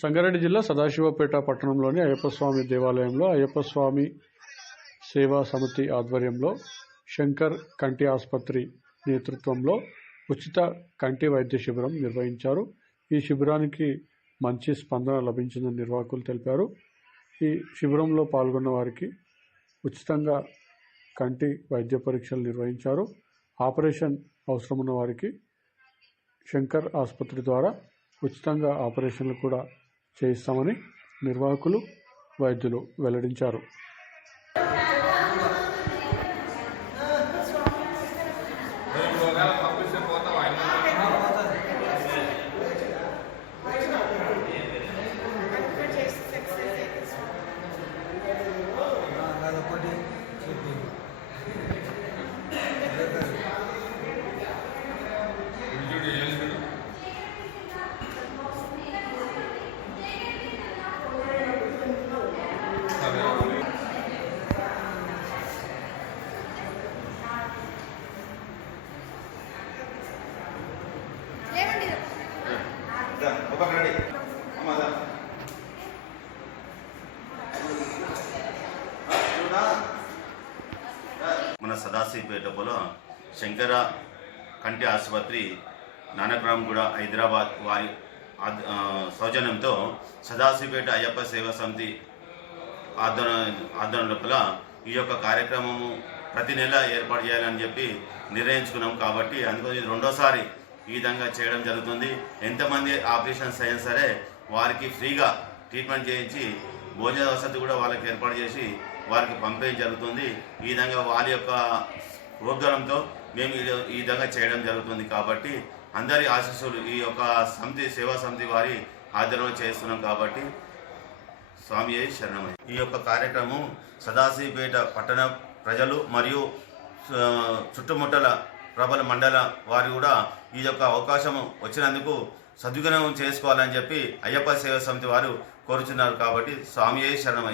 సంగారెడ్డి జిల్లా సదాశివపేట పట్టణంలోని అయ్యప్ప స్వామి దేవాలయంలో అయ్యప్ప స్వామి సేవా సమితి ఆధ్వర్యంలో శంకర్ కంటి ఆసుపత్రి నేతృత్వంలో ఉచిత కంటి వైద్య శిబిరం నిర్వహించారు. ఈ శిబిరానికి మంచి స్పందన లభించిందని నిర్వాహకులు తెలిపారు. ఈ శిబిరంలో పాల్గొన్న వారికి ఉచితంగా కంటి వైద్య పరీక్షలు నిర్వహించారు. ఆపరేషన్ అవసరమున్న వారికి శంకర్ ఆసుపత్రి ద్వారా ఉచితంగా ఆపరేషన్లు కూడా చేయిస్తామని నిర్వాహకులు, వైద్యులు వెల్లడించారు. మన సదాశివపేటలో శంకర కంటి ఆసుపత్రి నానక్రామ్గూడ హైదరాబాద్ వారి సౌజన్యంతో సదాశివపేట అయ్యప్ప సేవా సమితి ఆధ్వర్యం లోపల ఈ యొక్క కార్యక్రమము ప్రతి నెల ఏర్పాటు చేయాలని చెప్పి నిర్ణయించుకున్నాం. కాబట్టి అందుకని రెండోసారి ఈ విధంగా చేయడం జరుగుతుంది. ఎంతమంది ఆపరేషన్స్ అయినా సరే వారికి ఫ్రీగా ట్రీట్మెంట్ చేయించి భోజన వసతి కూడా వాళ్ళకి ఏర్పాటు చేసి వారికి పంపేయడం జరుగుతుంది. ఈ విధంగా వారి యొక్క ప్రోగ్రాంతో మేము ఈ విధంగా చేయడం జరుగుతుంది. కాబట్టి అందరి ఆశీస్సులు ఈ యొక్క సమితి సేవా సమితి వారి ఆధ్వర్యంలో చేస్తున్నాం. కాబట్టి స్వామి శరణమయ్య. ఈ యొక్క కార్యక్రమం సదాశివపేట పట్టణ ప్రజలు మరియు చుట్టుముట్టల ప్రబల మండల వారు కూడా ఈ యొక్క అవకాశం వచ్చినందుకు సద్వినియోగం చేసుకోవాలని చెప్పి అయ్యప్ప సేవా సమితి వారు కోరుచున్నారు. కాబట్టి స్వామి శరణమయ్య.